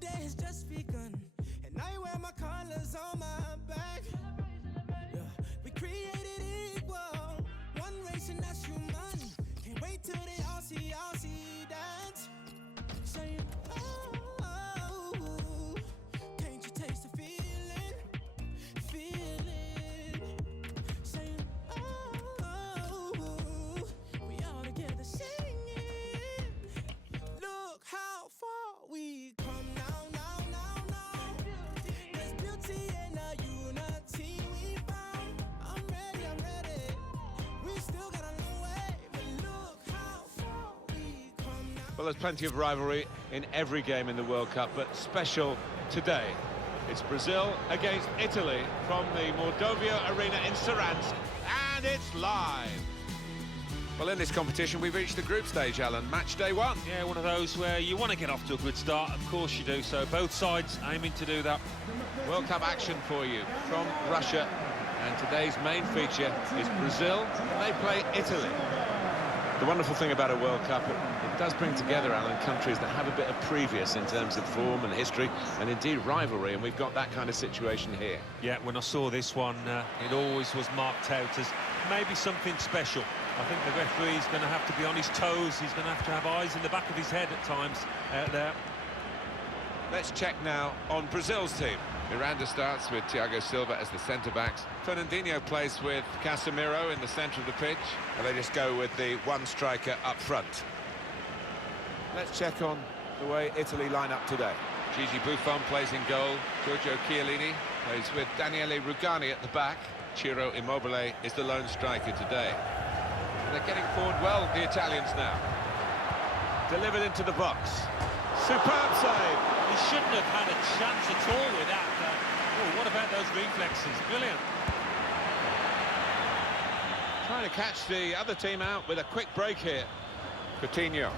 day has just begun, and I wear my colors on my back. Yeah. We created equal, one race and that's human. Can't wait till they all see that. Saying, oh, can't you taste the feeling? Saying, oh, we all together singing. Look how far we come now. There's beauty in the unity we found. I'm ready. We still got a long way, but look how far we come now. Well, there's plenty of rivalry in every game in the World Cup, but special today. It's Brazil against Italy from the Mordovia Arena in Saransk, and it's live. Well, in this competition, we've reached the group stage, Alan. Match day one. Yeah, one of those where you want to get off to a good start. Of course you do. So both sides aiming to do that. World Cup action for you from Russia. And today's main feature is Brazil. They play Italy. The wonderful thing about a World Cup, it does bring together, Alan, countries that have a bit of previous in terms of form and history, and indeed rivalry, and we've got that kind of situation here. Yeah, when I saw this one, it always was marked out as maybe something special. I think the referee's going to have to be on his toes. He's going to have eyes in the back of his head at times out there. Let's check now on Brazil's team. Miranda starts with Thiago Silva as the centre-backs. Fernandinho plays with Casemiro in the centre of the pitch. And they just go with the one striker up front. Let's check on the way Italy line up today. Gigi Buffon plays in goal. Giorgio Chiellini plays with Daniele Rugani at the back. Ciro Immobile is the lone striker today. And they're getting forward well, the Italians now. Delivered into the box. Superb save. He shouldn't have had a chance at all with that. Oh, what about those reflexes? Brilliant. Trying to catch the other team out with a quick break here. Coutinho.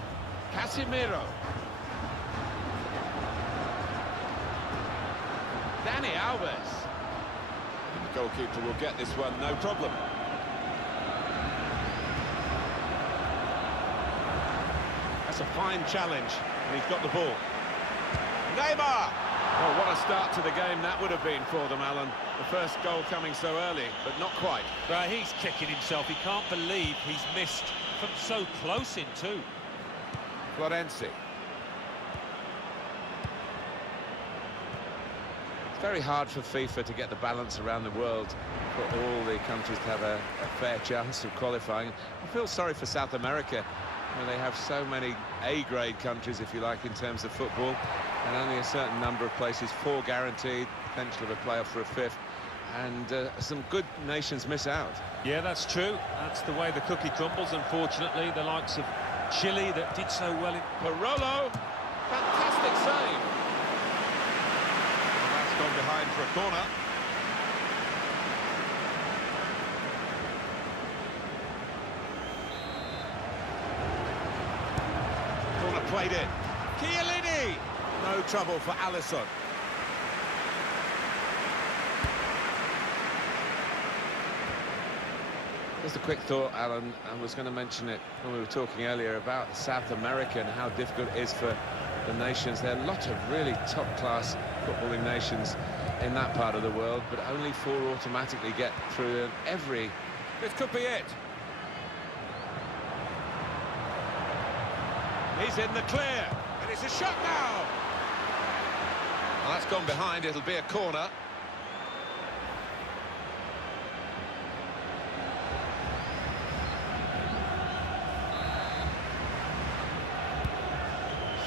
Casemiro. Dani Alves. The goalkeeper will get this one, no problem. That's a fine challenge, and he's got the ball. Neymar! Well, what a start to the game that would have been for them, Alan. The first goal coming so early, but not quite. Well, he's kicking himself. He can't believe he's missed from so close in too. Florenzi. It's very hard for FIFA to get the balance around the world for all the countries to have a fair chance of qualifying. I feel sorry for South America, where they have so many A-grade countries, if you like, in terms of football, and only a certain number of places, 4 guaranteed, potential of a playoff for a 5th, and some good nations miss out. Yeah, that's true. That's the way the cookie crumbles, unfortunately. The likes of Chile that did so well in... Parolo, fantastic save. And that's gone behind for a corner. Corner played in. Chiellini! No trouble for Alisson. Just a quick thought, Alan. I was going to mention it when we were talking earlier about South America and how difficult it is for the nations. There are a lot of really top-class footballing nations in that part of the world, but only 4 automatically get through, and every... This could be it. He's in the clear, and it's a shot now. Well, that's gone behind. It'll be a corner.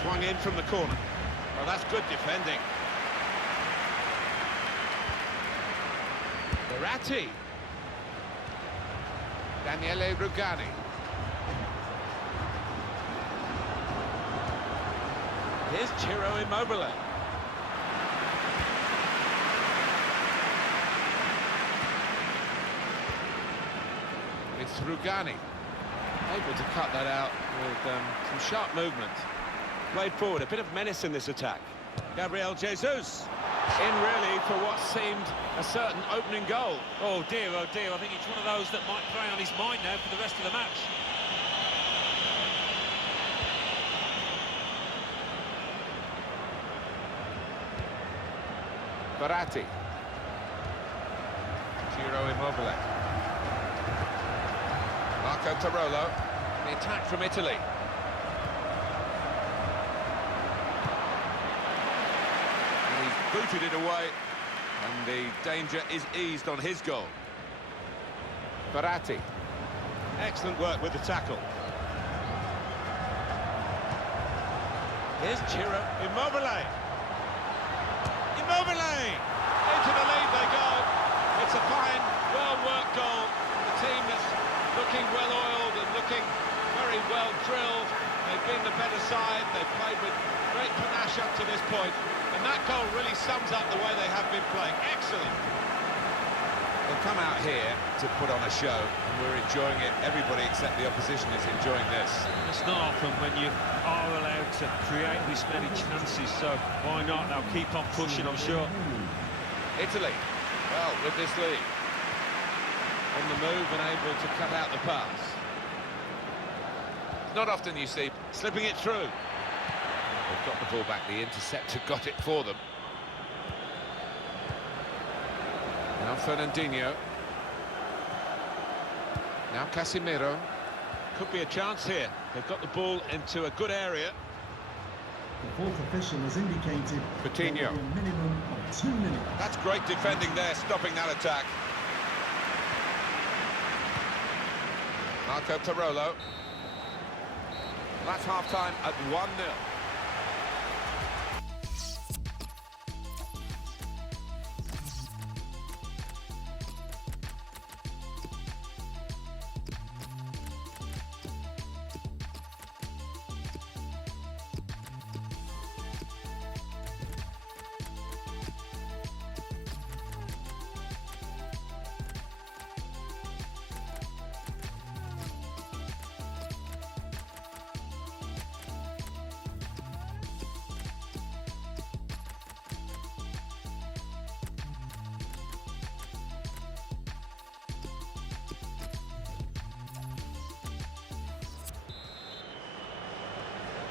Swung in from the corner. Well, that's good defending. Verratti. Daniele Rugani. Here's Ciro Immobile. It's Rugani. Able to cut that out with some sharp movement. Played forward, a bit of menace in this attack. Gabriel Jesus in really for what seemed a certain opening goal. Oh dear, I think it's one of those that might play on his mind now for the rest of the match. Verratti. Ciro Immobile. Marco Tarolo. The attack from Italy. And he's booted it away, and the danger is eased on his goal. Verratti. Excellent work with the tackle. Here's Ciro Immobile. Immobile! Into the lead they go. It's a fine, well-worked goal. The team that's looking well-oiled and looking very well-drilled. They've been the better side. They've played with great panache up to this point. And that goal really sums up the way they have been playing. Excellent. They'll come out here to put on a show, and we're enjoying it. Everybody except the opposition is enjoying this. It's not often when you are allowed to create this many chances, so why not? They'll keep on pushing, I'm sure. Italy, well, with this lead. On the move and able to cut out the pass. Not often you see slipping it through. They've got the ball back, the interceptor got it for them. Now Fernandinho. Now Casemiro. Could be a chance here. They've got the ball into a good area. The fourth official has indicated Coutinho. there will be a minimum of 2 minutes. That's great defending there, stopping that attack. Marco Tarolo. That's half-time at 1-0.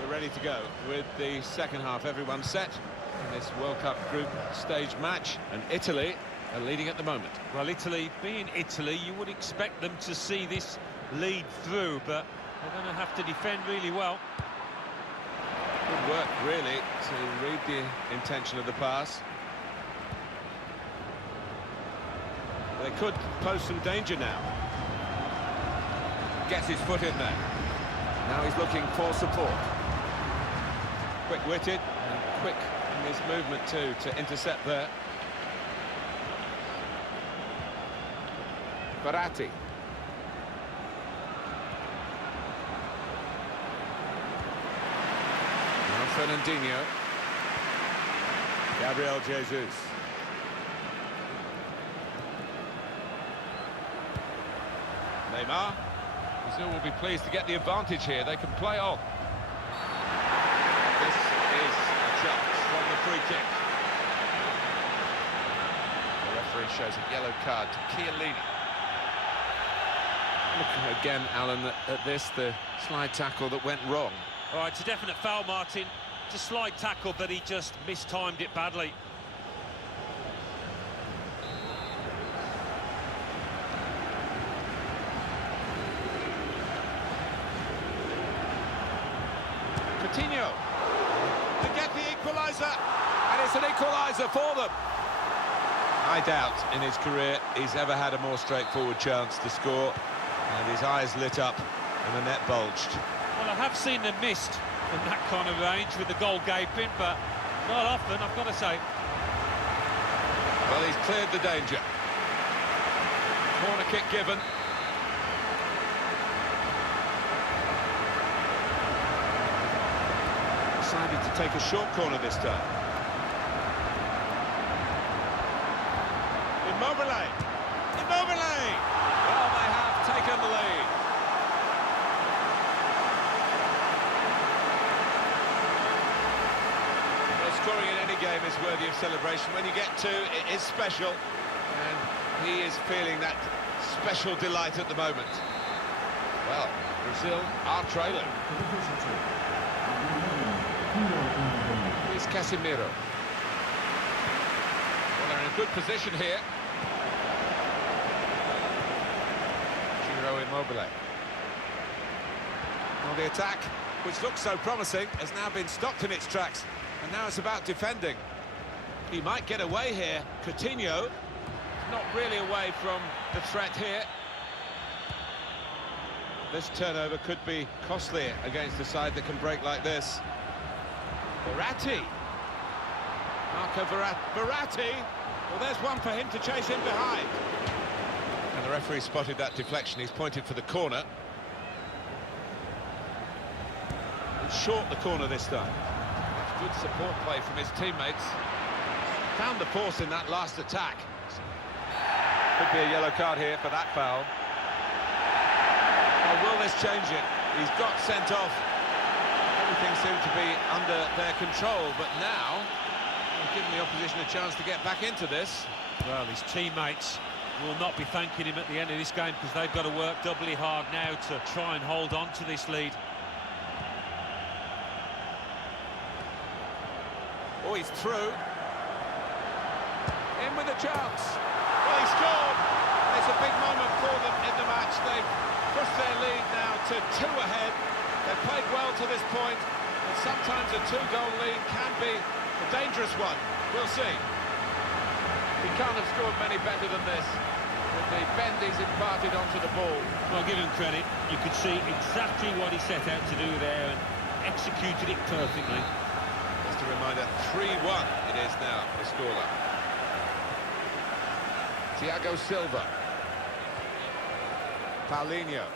We're ready to go with the second half. Everyone's set in this World Cup group stage match, and Italy are leading at the moment. Well, Italy, being Italy, you would expect them to see this lead through, but they're going to have to defend really well. Good work, really, to read the intention of the pass. They could pose some danger now. Gets his foot in there. Now he's looking for support. Quick-witted and quick in his movement too to intercept there. Verratti. Now Fernandinho. Gabriel Jesus. Neymar. Brazil will be pleased to get the advantage here. They can play on. This is a chance from the free kick. The referee shows a yellow card to Chiellini. Looking again, Alan, at this, the slide tackle that went wrong. All right, it's a definite foul, Martin. It's a slide tackle, but he just mistimed it badly. Coutinho to get the equaliser, And it's an equaliser for them. I doubt in his career he's ever had a more straightforward chance to score, and his eyes lit up and the net bulged. Well, I have seen them missed from that kind of range with the goal gaping, but not often, I've got to say. Well, he's cleared the danger. Corner kick given. Decided to take a short corner this time. Immobile! Immobile! Well, they have taken the lead. Well, scoring in any game is worthy of celebration. When you get two, it is special, and he is feeling that special delight at the moment. Well, Brazil are trailing. Here's Casemiro. Well, a good position here. Immobile. Well, the attack, which looks so promising, has now been stopped in its tracks, and now it's about defending. He might get away here. Coutinho, not really away from the threat here. This turnover could be costly against a side that can break like this. Verratti. Marco Verratti. Well, there's one for him to chase in behind. And the referee spotted that deflection. He's pointed for the corner. Short the corner this time. Good support play from his teammates. Found the force in that last attack. Could be a yellow card here for that foul. Oh, will this change it? He's got sent off. Everything seemed to be under their control, but now they've given the opposition a chance to get back into this. Well, his teammates will not be thanking him at the end of this game because they've got to work doubly hard now to try and hold on to this lead. Oh, he's through. In with a chance. Well, he scored. It's a big moment for them in the match. They've pushed their lead now to 2 ahead. They've played well to this point, and sometimes a 2-goal lead can be a dangerous one. We'll see. He can't have scored many better than this, with the bend he's imparted onto the ball. Well, give him credit. You could see exactly what he set out to do there and executed it perfectly. Just a reminder, 3-1 it is now, the scoreline. Thiago Silva. Paulinho.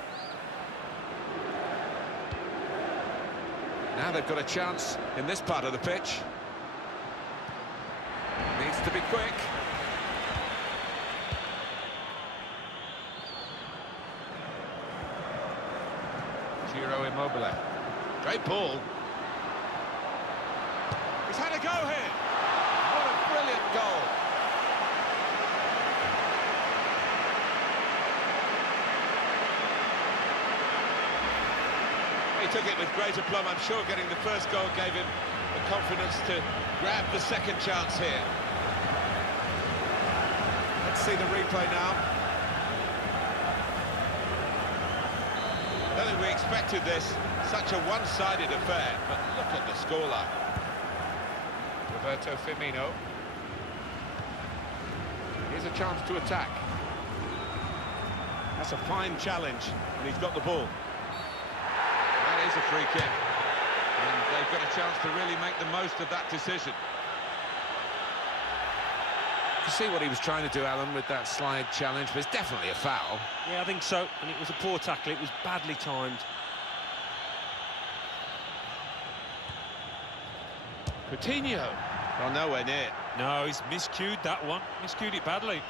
Now they've got a chance in this part of the pitch. Needs to be quick. Immobile. Great ball. He's had a go here. What a brilliant goal. He took it with great aplomb. I'm sure getting the first goal gave him the confidence to grab the second chance here. Let's see the replay now. I don't think we expected this, such a one-sided affair, but look at the scoreline. Roberto Firmino. Here's a chance to attack. That's a fine challenge, and he's got the ball. That is a free kick. And they've got a chance to really make the most of that decision. You see what he was trying to do, Alan, with that slide challenge, but it's definitely a foul. Yeah, I think so, and it was a poor tackle. It was badly timed. Coutinho. Well, nowhere near. No, he's miscued that one. Miscued it badly.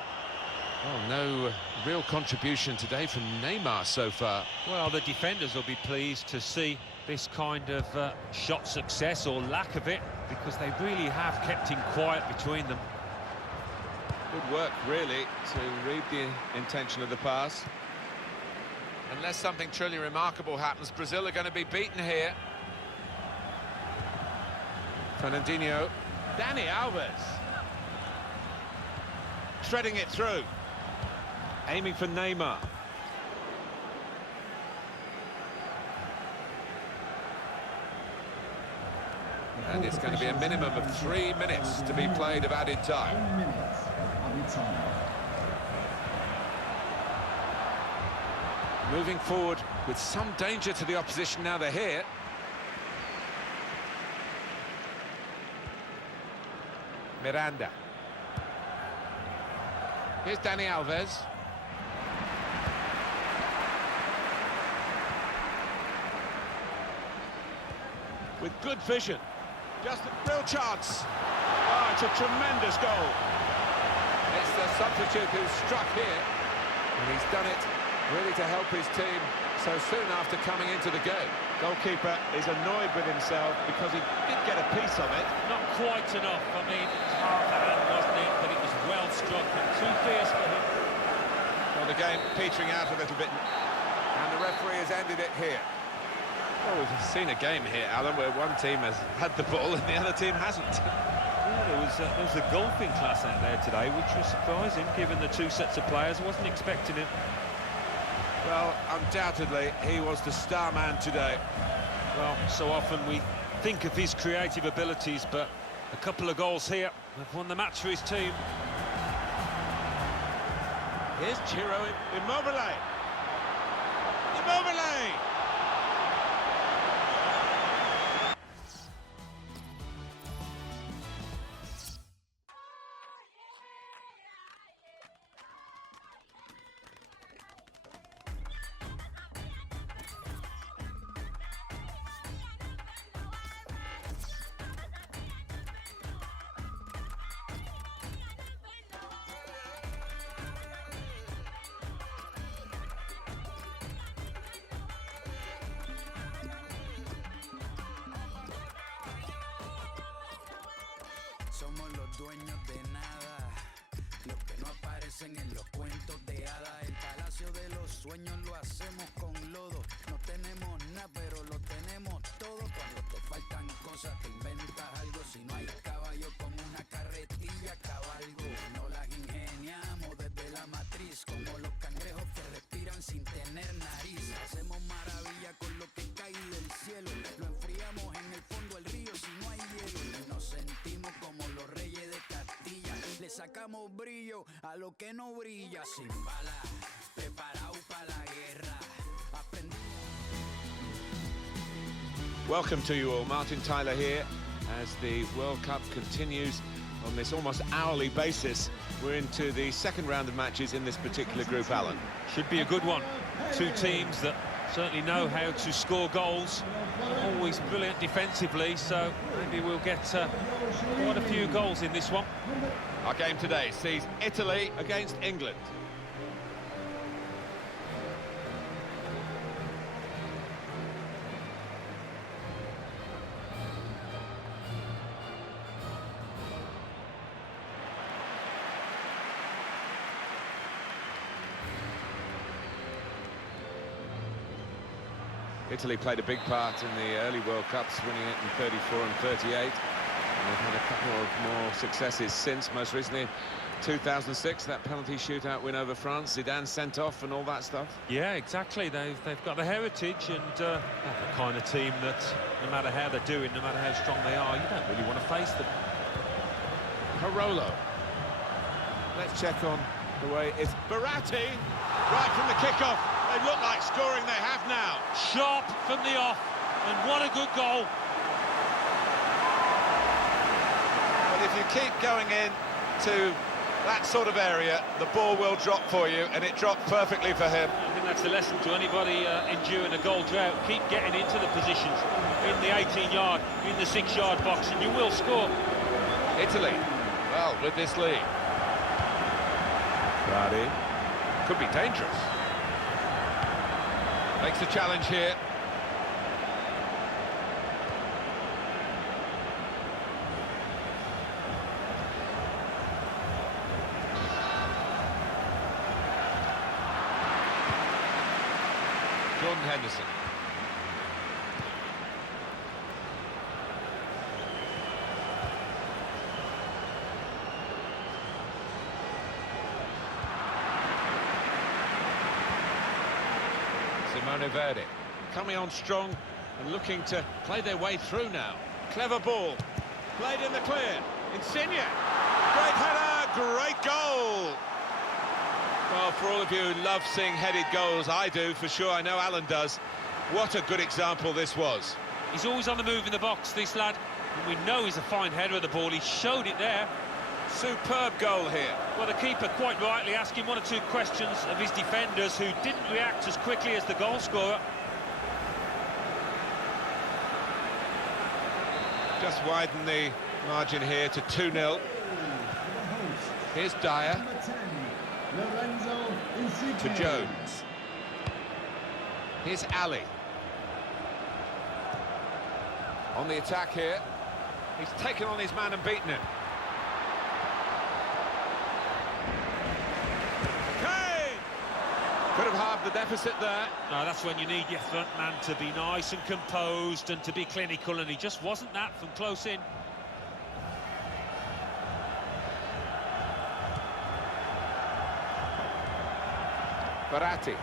Oh, no real contribution today from Neymar so far. Well, the defenders will be pleased to see this kind of shot success or lack of it, because they really have kept him quiet between them. Good work, really, to read the intention of the pass. Unless something truly remarkable happens, Brazil are going to be beaten here. Fernandinho. Dani Alves. Threading it through. Aiming for Neymar. And it's going to be a minimum of 3 minutes to be played of added time. 3 minutes added time. Moving forward with some danger to the opposition now they're here. Miranda. Here's Dani Alves. With good vision. Just a real chance. Oh, it's a tremendous goal. It's the substitute who's struck here. And he's done it really to help his team so soon after coming into the game. Goalkeeper is annoyed with himself because he did get a piece of it. Not quite enough. I mean, it was half a hand, wasn't it? But it was well struck and too fierce for him. Well, the game petering out a little bit. And the referee has ended it here. Well, we've seen a game here, Alan, where one team has had the ball and the other team hasn't. Yeah, there was a golfing class out there today, which was surprising, given the two sets of players. I wasn't expecting it. Well, undoubtedly, he was the star man today. Well, so often we think of his creative abilities, but a couple of goals here have won the match for his team. Here's Ciro Immobile. Immobile! Somos los dueños de nada, los que no aparecen en los cuentos de hadas. El palacio de los sueños lo hacemos con lodo. No tenemos nada, pero lo tenemos todo. Cuando te faltan cosas, te inventas algo. Si no hay caballo con una carretilla, cabalgo. No las ingeniamos desde la matriz, como los cangrejos que respiran sin tener nariz. Hacemos maravilla con lo que cae del cielo. Lo enfriamos en el fondo del río si no hay hielo. Y nos sentimos como los reyes de Castilla. Le sacamos brillo a lo que no brilla. Sin balas, preparado para la guerra. Welcome to you all. Martin Tyler here as the World Cup continues on this almost hourly basis. We're into the second round of matches in this particular group, Alan. Should be a good one. Two teams that certainly know how to score goals. Always brilliant defensively, so maybe we'll get quite a few goals in this one. Our game today sees Italy against England. Italy played a big part in the early World Cups, winning it in 34 and 38. And they've had a couple of more successes since, most recently in 2006, that penalty shootout win over France, Zidane sent off and all that stuff. Yeah, exactly. They've got the heritage, and they're the kind of team that no matter how they're doing, no matter how strong they are, you don't really want to face them. Carolo. Let's check on the way it's Verratti, right from the kickoff. They look like scoring, they have now. Sharp from the off, and what a good goal. But if you keep going in to that sort of area, the ball will drop for you, and it dropped perfectly for him. I think that's a lesson to anybody enduring a goal drought. Keep getting into the positions, in the 18-yard, in the 6-yard box, and you will score. Italy, well, with this lead. Brady could be dangerous. Makes the challenge here. Jordan Henderson. Simone Verdi coming on strong and looking to play their way through now. Clever ball, played in the clear. Insigne, great header, great goal. Well, for all of you who love seeing headed goals, I do for sure. I know Alan does. What a good example this was. He's always on the move in the box, this lad. And we know he's a fine header of the ball. He showed it there. Superb goal here. Well, the keeper quite rightly asking one or two questions of his defenders, who didn't react as quickly as the goal scorer. Just widen the margin here to 2-0. Here's Dyer to Jones. Here's Ali. On the attack here. He's taken on his man and beaten him. Could have halved the deficit there. No, that's when you need your front man to be nice and composed and to be clinical, and he just wasn't that from close in. Verratti.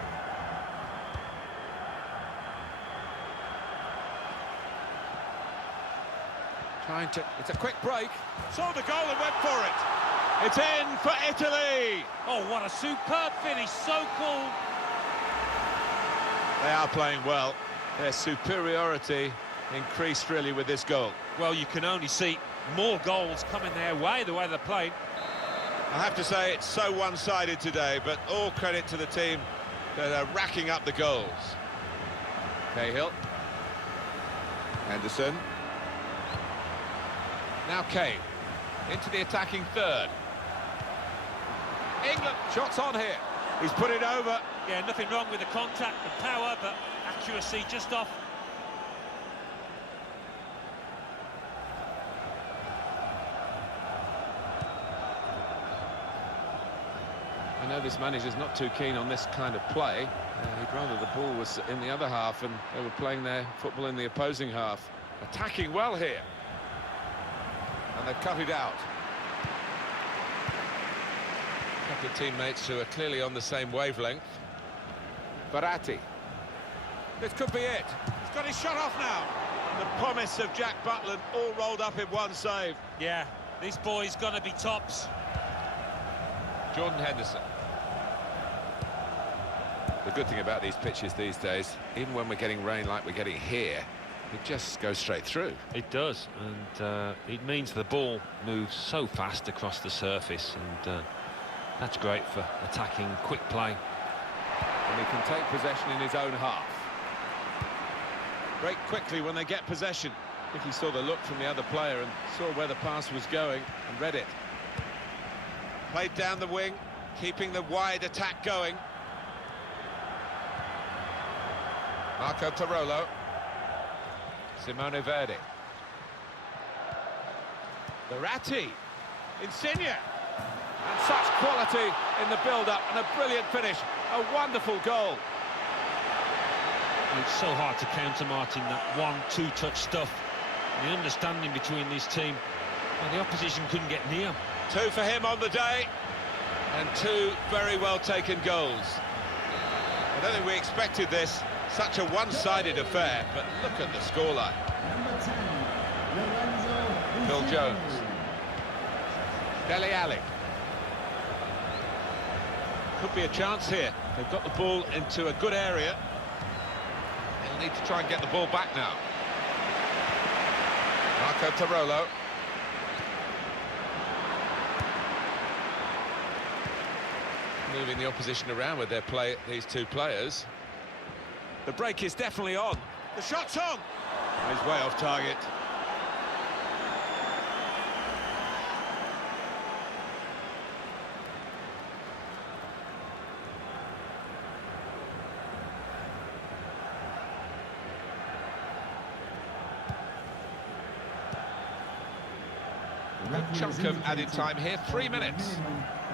It's a quick break. Saw the goal and went for it. It's in for Italy. Oh, what a superb finish, so cool. They are playing well. Their superiority increased really with this goal. Well, you can only see more goals coming their way, the way they're playing. I have to say it's so one-sided today, but all credit to the team that are racking up the goals. Cahill. Henderson. Now Kane. Into the attacking third. England. Shots on here. He's put it over. Yeah, nothing wrong with the contact, the power, but accuracy just off. I know this manager's not too keen on this kind of play. He'd rather the ball was in the other half and they were playing their football in the opposing half. Attacking well here. And they've cut it out. A couple of teammates who are clearly on the same wavelength. Verratti. This could be it. He's got his shot off now. The promise of Jack Butland all rolled up in one save. Yeah, this boy's gonna be tops. Jordan Henderson. The good thing about these pitches these days, even when we're getting rain like we're getting here, it just goes straight through. It does, and it means the ball moves so fast across the surface, and that's great for attacking quick play. And he can take possession in his own half. Break quickly when they get possession. I think he saw the look from the other player and saw where the pass was going and read it. Played down the wing, keeping the wide attack going. Marco Tarolo. Simone Verdi. Verratti. Insigne. And such quality in the build-up and a brilliant finish. A wonderful goal. It's so hard to counter, Martin, that 1-2 touch stuff. The understanding between this team, well, the opposition couldn't get near. 2 for him on the day, and 2 very well taken goals. I don't think we expected this, such a one-sided affair, but look at the scoreline. Phil Jones. Dele Alli. Could be a chance here. They've got the ball into a good area. They'll need to try and get the ball back now. Marco Tarolo. Moving the opposition around with their play, these two players. The break is definitely on. The shot's on. He's way off target. Good chunk of added time here, 3 minutes.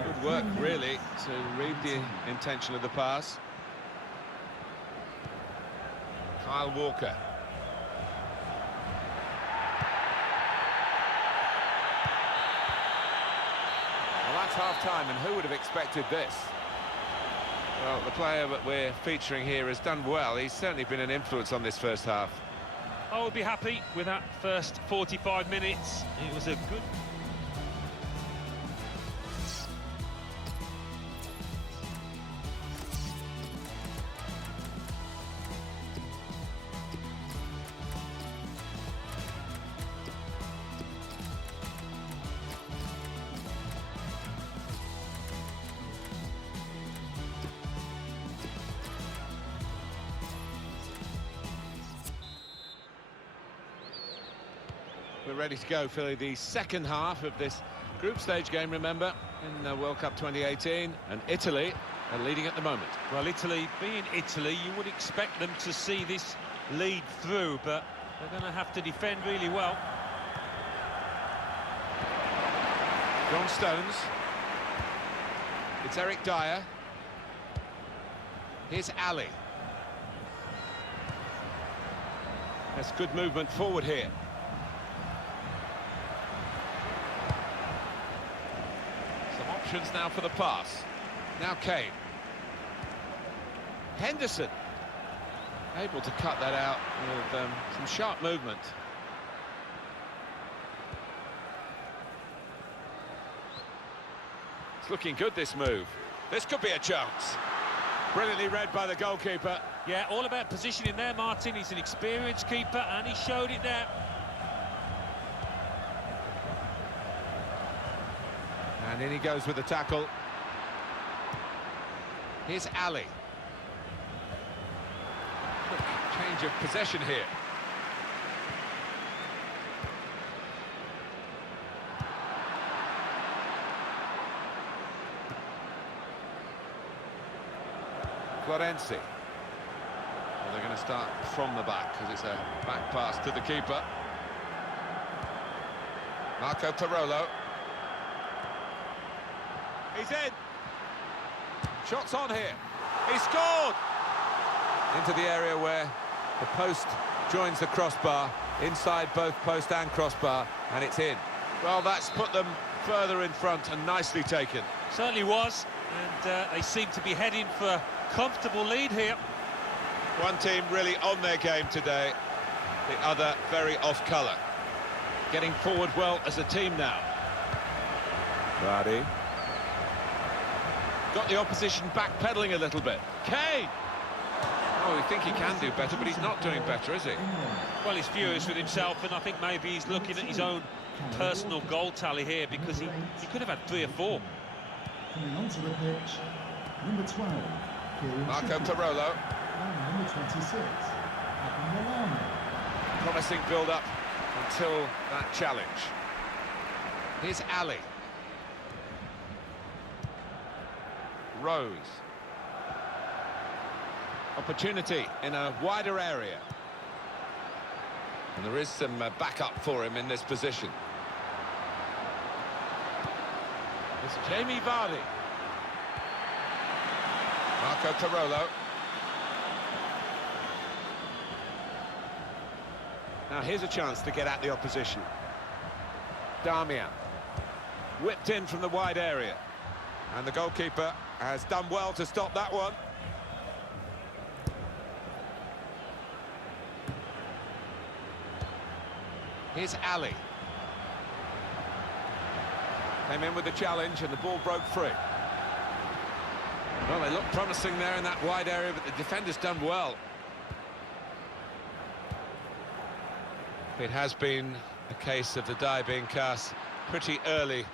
Good work, really, to read the intention of the pass. Kyle Walker. Well, that's half-time, and who would have expected this? Well, the player that we're featuring here has done well. He's certainly been an influence on this first half. I would be happy with that first 45 minutes. It was a good... We're ready to go for the second half of this group stage game, remember, in the World Cup 2018, and Italy are leading at the moment. Well, Italy, being Italy, you would expect them to see this lead through, but they're going to have to defend really well. John Stones. It's Eric Dyer. Here's Ali. That's good movement forward here. Some options now for the pass. Now Kane. Henderson able to cut that out with some sharp movement. It's looking good, this move. This could be a chance. Brilliantly read by the goalkeeper. Yeah, all about positioning there, Martin. He's an experienced keeper, and he showed it there. And in he goes with the tackle. Here's Ali. Change of possession here. Florenzi. Well, they're going to start from the back because it's a back pass to the keeper. Marco Parolo. He's in. Shots on here. He scored! Into the area where the post joins the crossbar, inside both post and crossbar, and it's in. Well, that's put them further in front and nicely taken. Certainly was, and they seem to be heading for a comfortable lead here. One team really on their game today, the other very off colour. Getting forward well as a team now. Vardy. Got the opposition backpedaling a little bit. Kane! Oh, we think he can do better, but he's not doing better, is he? Well, he's furious with himself, and I think maybe he's looking at his own personal goal tally here, because he could have had 3 or 4. Coming onto the pitch, number 12, Marco Parolo. and number 26, Adam Milano. Promising build-up until that challenge. Here's Ali. Rose. Opportunity in a wider area. And there is some backup for him in this position. It's Jamie Vardy. Marco Parolo. Now here's a chance to get at the opposition. Darmian. Whipped in from the wide area. And the goalkeeper has done well to stop that one. Here's Ali. Came in with the challenge and the ball broke free. Well, they look promising there in that wide area, but the defender's done well. It has been a case of the die being cast pretty early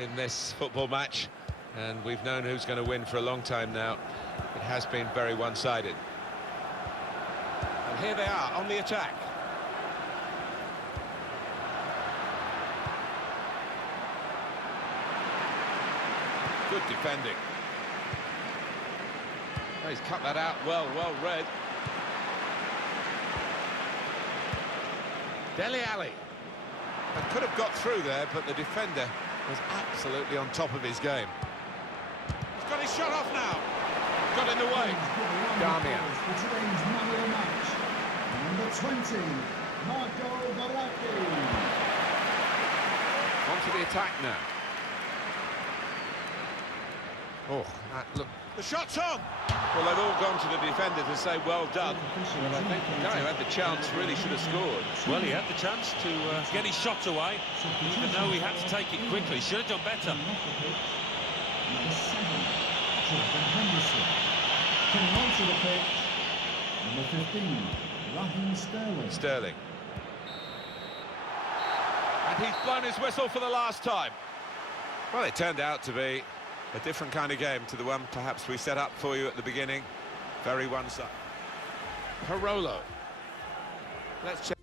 in this football match, and we've known who's going to win for a long time now. It has been very one-sided. And here they are on the attack. Good defending. Oh, he's cut that out well read. Dele Alli. They could have got through there, but the defender was absolutely on top of his game. He's got his shot off now. Got in the way. Darmian. For today's man of the match, number 20, Marco Verratti. Onto the attack now. Oh, look. The shot's on. Well, they've all gone to the defender to say well done. But I think the guy who had the chance really should have scored. Well, he had the chance to get his shot away, even though he had to take it quickly. Should have done better. Number 7, Jordan Henderson. Coming onto the pitch, number 15, Raheem Sterling. Sterling. And he's blown his whistle for the last time. Well, it turned out to be a different kind of game to the one perhaps we set up for you at the beginning. Very one-sided. Parolo. Let's check.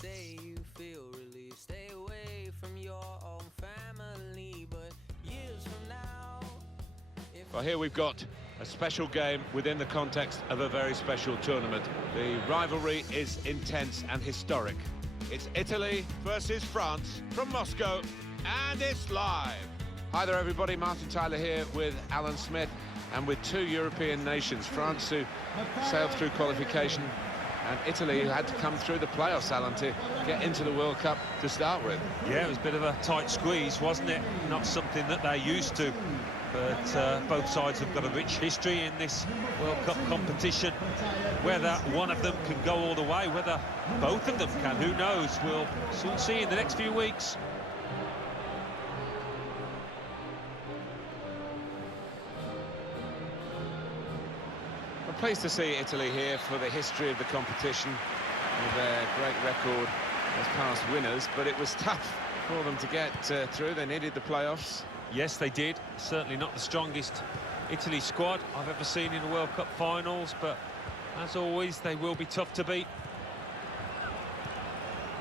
say you feel relief. Stay away from your own family, but years from now. Well, here we've got a special game within the context of a very special tournament. The rivalry is intense and historic. It's Italy versus France from Moscow, and it's live. Hi there, everybody. Martin Tyler here with Alan Smith, and with two European nations, France, who sailed through qualification, and Italy, who had to come through the playoffs, Alan, to get into the World Cup to start with. Yeah, it was a bit of a tight squeeze, wasn't it? Not something that they're used to. But both sides have got a rich history in this World Cup competition. Whether one of them can go all the way, whether both of them can, who knows? We'll soon see in the next few weeks. I'm pleased to see Italy here for the history of the competition, with their great record as past winners, but it was tough for them to get through. They needed the playoffs. Yes, they did. Certainly not the strongest Italy squad I've ever seen in the World Cup finals, but as always, they will be tough to beat.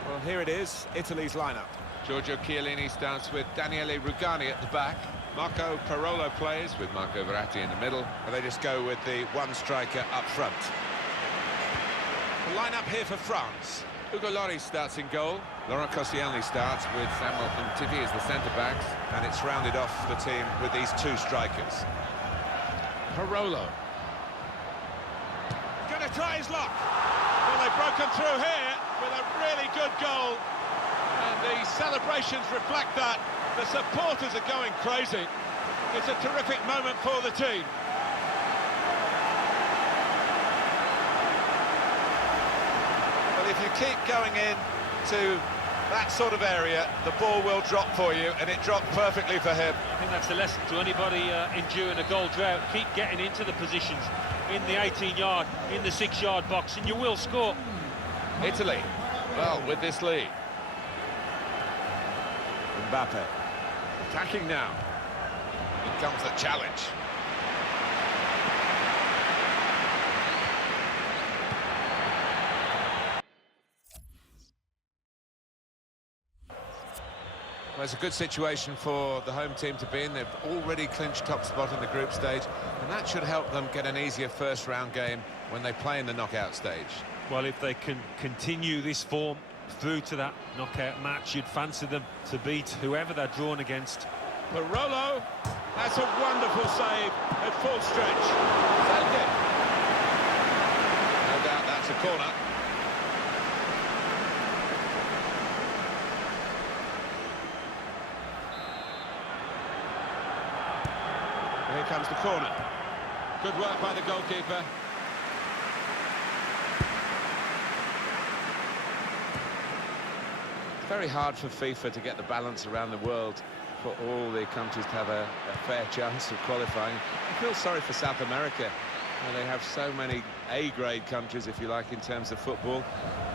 Well, here it is, Italy's lineup. Giorgio Chiellini starts with Daniele Rugani at the back. Marco Parolo plays with Marco Verratti in the middle, and they just go with the one striker up front. The lineup here for France. Ugo Lloris starts in goal. Laurent Koscielny starts with Samuel Umtiti as the centre-backs, and it's rounded off the team with these two strikers. Parolo. Going to try his luck. Well, they've broken through here with a really good goal. And the celebrations reflect that. The supporters are going crazy. It's a terrific moment for the team. If you keep going in to that sort of area, the ball will drop for you, and it dropped perfectly for him. I think that's the lesson to anybody enduring a goal drought. Keep getting into the positions in the 18-yard, in the 6-yard box, and you will score. Italy, well, with this lead. Mbappe, attacking now. Here comes the challenge. Well, it's a good situation for the home team to be in. They've already clinched top spot in the group stage, and that should help them get an easier first-round game when they play in the knockout stage. Well, if they can continue this form through to that knockout match, you'd fancy them to beat whoever they're drawn against. Parolo, that's a wonderful save at full stretch. Saved it. No doubt that's a corner. Here comes the corner. Good work by the goalkeeper. It's very hard for FIFA to get the balance around the world for all the countries to have a fair chance of qualifying. I feel sorry for South America. They have so many A-grade countries, if you like, in terms of football,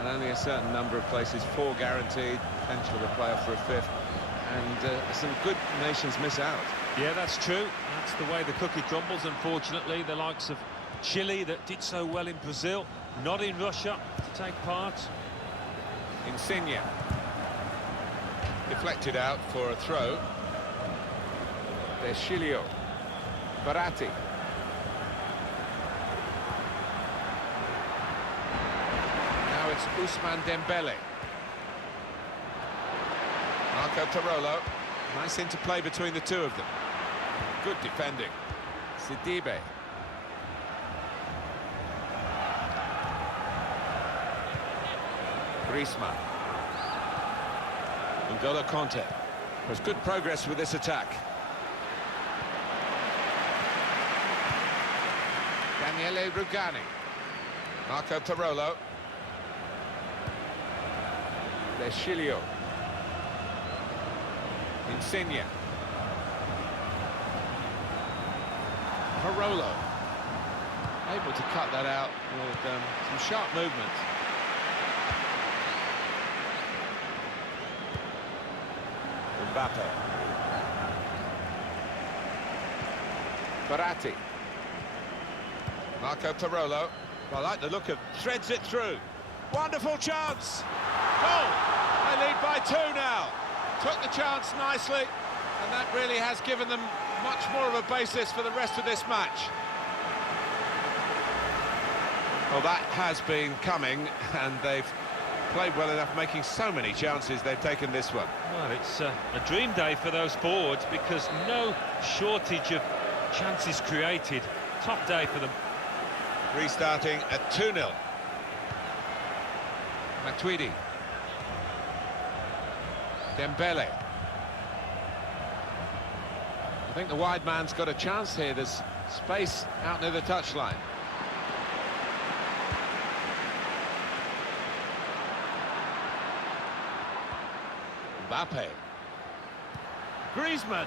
and only a certain number of places, 4 guaranteed, potential to play off for a 5th, and some good nations miss out. Yeah, that's true. That's the way the cookie crumbles, unfortunately. The likes of Chile, that did so well in Brazil, not in Russia to take part. Insigne. Deflected out for a throw. There's Chilio. Verratti. Now it's Ousmane Dembele. Marco Parolo. Nice interplay between the two of them. Good defending. Sidibe. Griezmann. N'Golo Conte. There's good progress with this attack. Daniele Rugani. Marco Parolo. There's Chilio. Insigne. Parolo. Able to cut that out with some sharp movement. Mbappe. Verratti. Marco Parolo. I like the look of, threads it through. Wonderful chance. Goal. 2 now. Took the chance nicely, and that really has given them much more of a basis for the rest of this match. Well, that has been coming, and they've played well enough, making so many chances. They've taken this one. Well, it's a dream day for those forwards because no shortage of chances created. Top day for them. Restarting at 2-0. Matuidi. Dembele. I think the wide man's got a chance here. There's space out near the touchline. Mbappe. Griezmann.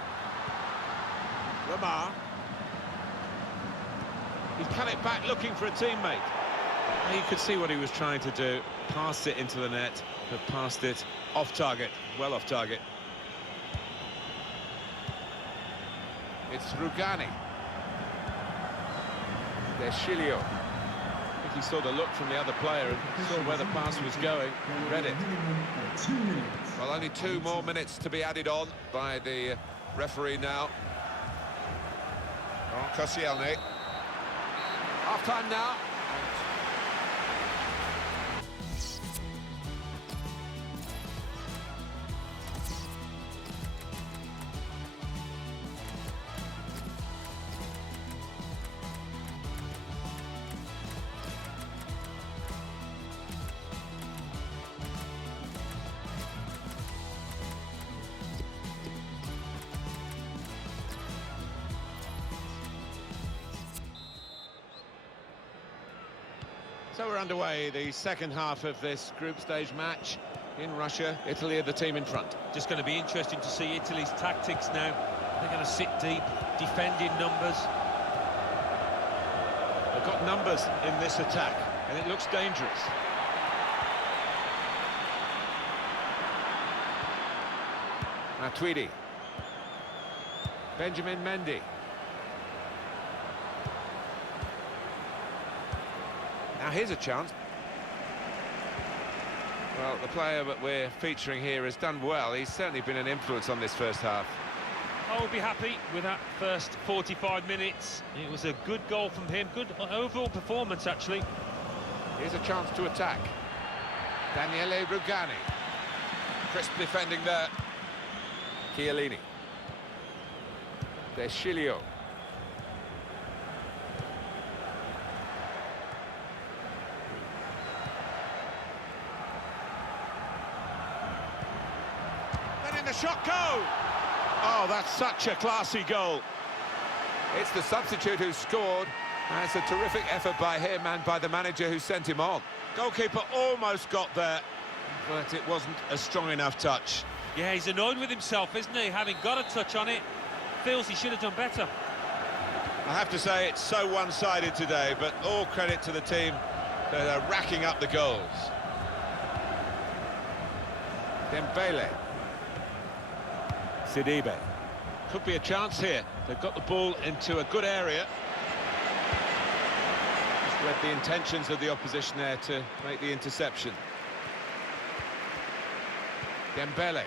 Lamar. He's cut it back looking for a teammate. You could see what he was trying to do. Pass it into the net, but passed it off target, well off target. It's Rugani. Deschilio. I think he saw the look from the other player and saw where the pass was going, read it. Well, only 2 more minutes to be added on by the referee now. Koscielny. Half-time now. So we're underway, the second half of this group stage match in Russia. Italy are the team in front. Just going to be interesting to see Italy's tactics now. They're going to sit deep, defend in numbers. They've got numbers in this attack, and it looks dangerous. Matuidi. Benjamin Mendy. Now here's a chance. Well, the player that we're featuring here has done well. He's certainly been an influence on this first half. I will be happy with that first 45 minutes. It was a good goal from him, good overall performance actually. Here's a chance to attack. Daniele Rugani. Crisp defending there. Chiellini. Deschilio. The shot go! Oh, that's such a classy goal. It's the substitute who scored. And it's a terrific effort by him and by the manager who sent him on. Goalkeeper almost got there, but it wasn't a strong enough touch. Yeah, he's annoyed with himself, isn't he? Having got a touch on it, feels he should have done better. I have to say it's so one-sided today, but all credit to the team that are racking up the goals. Dembele. Sidibe. Could be a chance here. They've got the ball into a good area. Just read the intentions of the opposition there to make the interception. Dembele.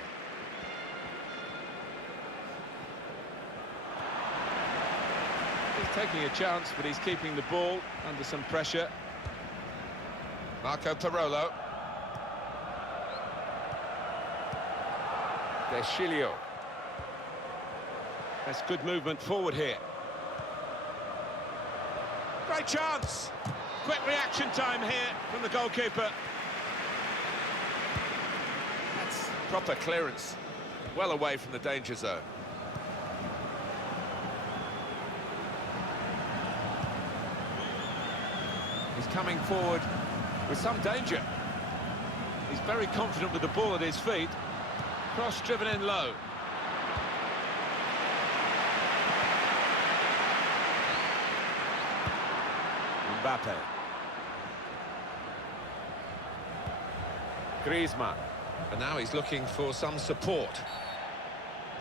He's taking a chance, but he's keeping the ball under some pressure. Marco Parolo. Deschilio. That's good movement forward here. Great chance! Quick reaction time here from the goalkeeper. That's proper clearance. Well away from the danger zone. He's coming forward with some danger. He's very confident with the ball at his feet. Cross driven in low. Mbappe. Griezmann. And now he's looking for some support.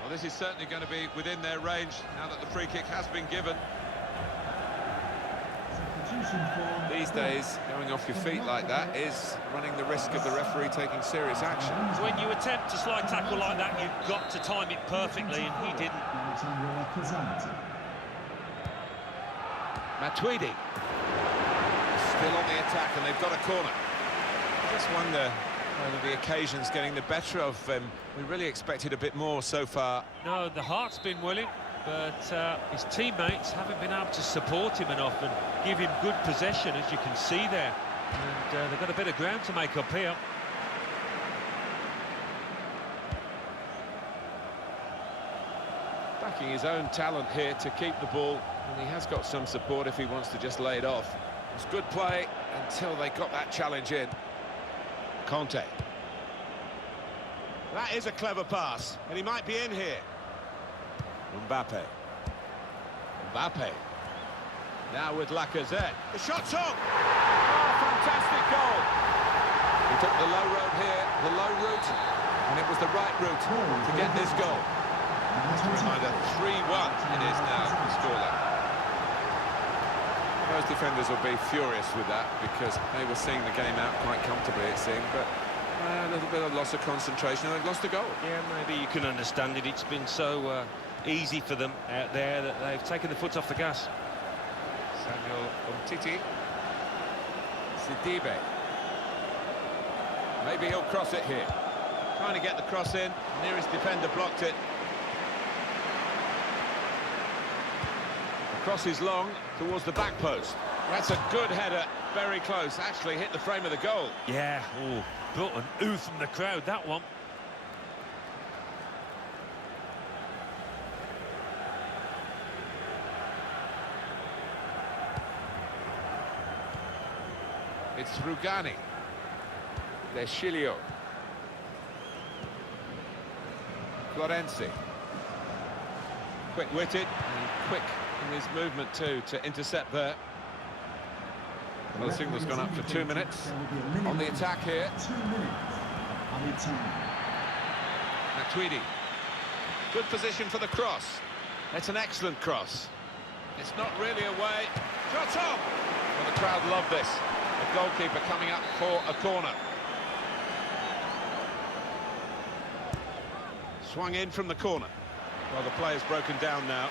Well, this is certainly going to be within their range now that the free kick has been given. Substitution for... These days, going off your feet like that is running the risk of the referee taking serious action. When you attempt a slide tackle like that, you've got to time it perfectly, and he didn't. Matuidi still on the attack, and they've got a corner. I just wonder whether the occasion's getting the better of him. We really expected a bit more so far. No, the heart's been willing, but his teammates haven't been able to support him enough and give him good possession, as you can see there. And they've got a bit of ground to make up here. Backing his own talent here to keep the ball, and he has got some support if he wants to just lay it off. It was good play until they got that challenge in. Conte. That is a clever pass, and he might be in here. Mbappe. Now with Lacazette. The shot's on! Oh, fantastic goal! He took the low road here, the low route, and it was the right route to get this goal. To reminder, 3-1 it is now, the scoreline. Those defenders will be furious with that because they were seeing the game out quite comfortably, it seemed, but a little bit of loss of concentration, and they've lost a goal. Yeah, Maybe you can understand it. It's been so easy for them out there that they've taken the foot off the gas. Samuel Umtiti. Sidibe. Maybe he'll cross it here. Trying to get the cross in. Nearest defender blocked it. The cross is long towards the back post. That's a good header. Very close. Actually hit the frame of the goal. Yeah, brought an ooh from the crowd, that one. It's Rugani. Deschilio. Florenzi. Quick-witted and quick in his movement too to intercept there. Well, the signal's gone up for 2 minutes. On the attack here. 2 minutes. Matuidi. Good position for the cross. It's an excellent cross. It's not really away. Shot on! Well, the crowd love this. The goalkeeper coming up for a corner. Swung in from the corner. Well, the player's broken down now.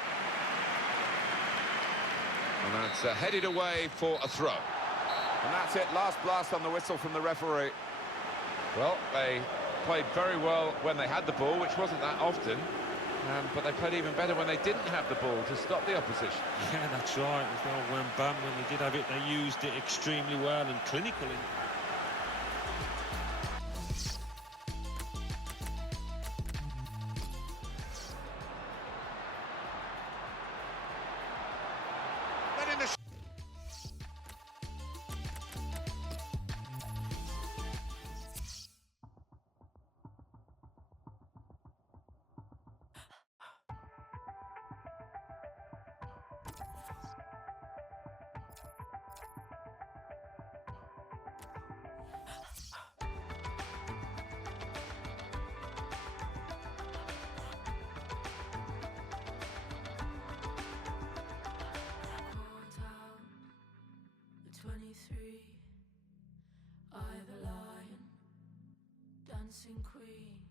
And that's headed away for a throw. And that's it, last blast on the whistle from the referee. Well, they played very well when they had the ball, which wasn't that often. But they played even better when they didn't have the ball to stop the opposition. Yeah, that's right. As well, when they did have it, they used it extremely well and clinically. I the lion, dancing queen.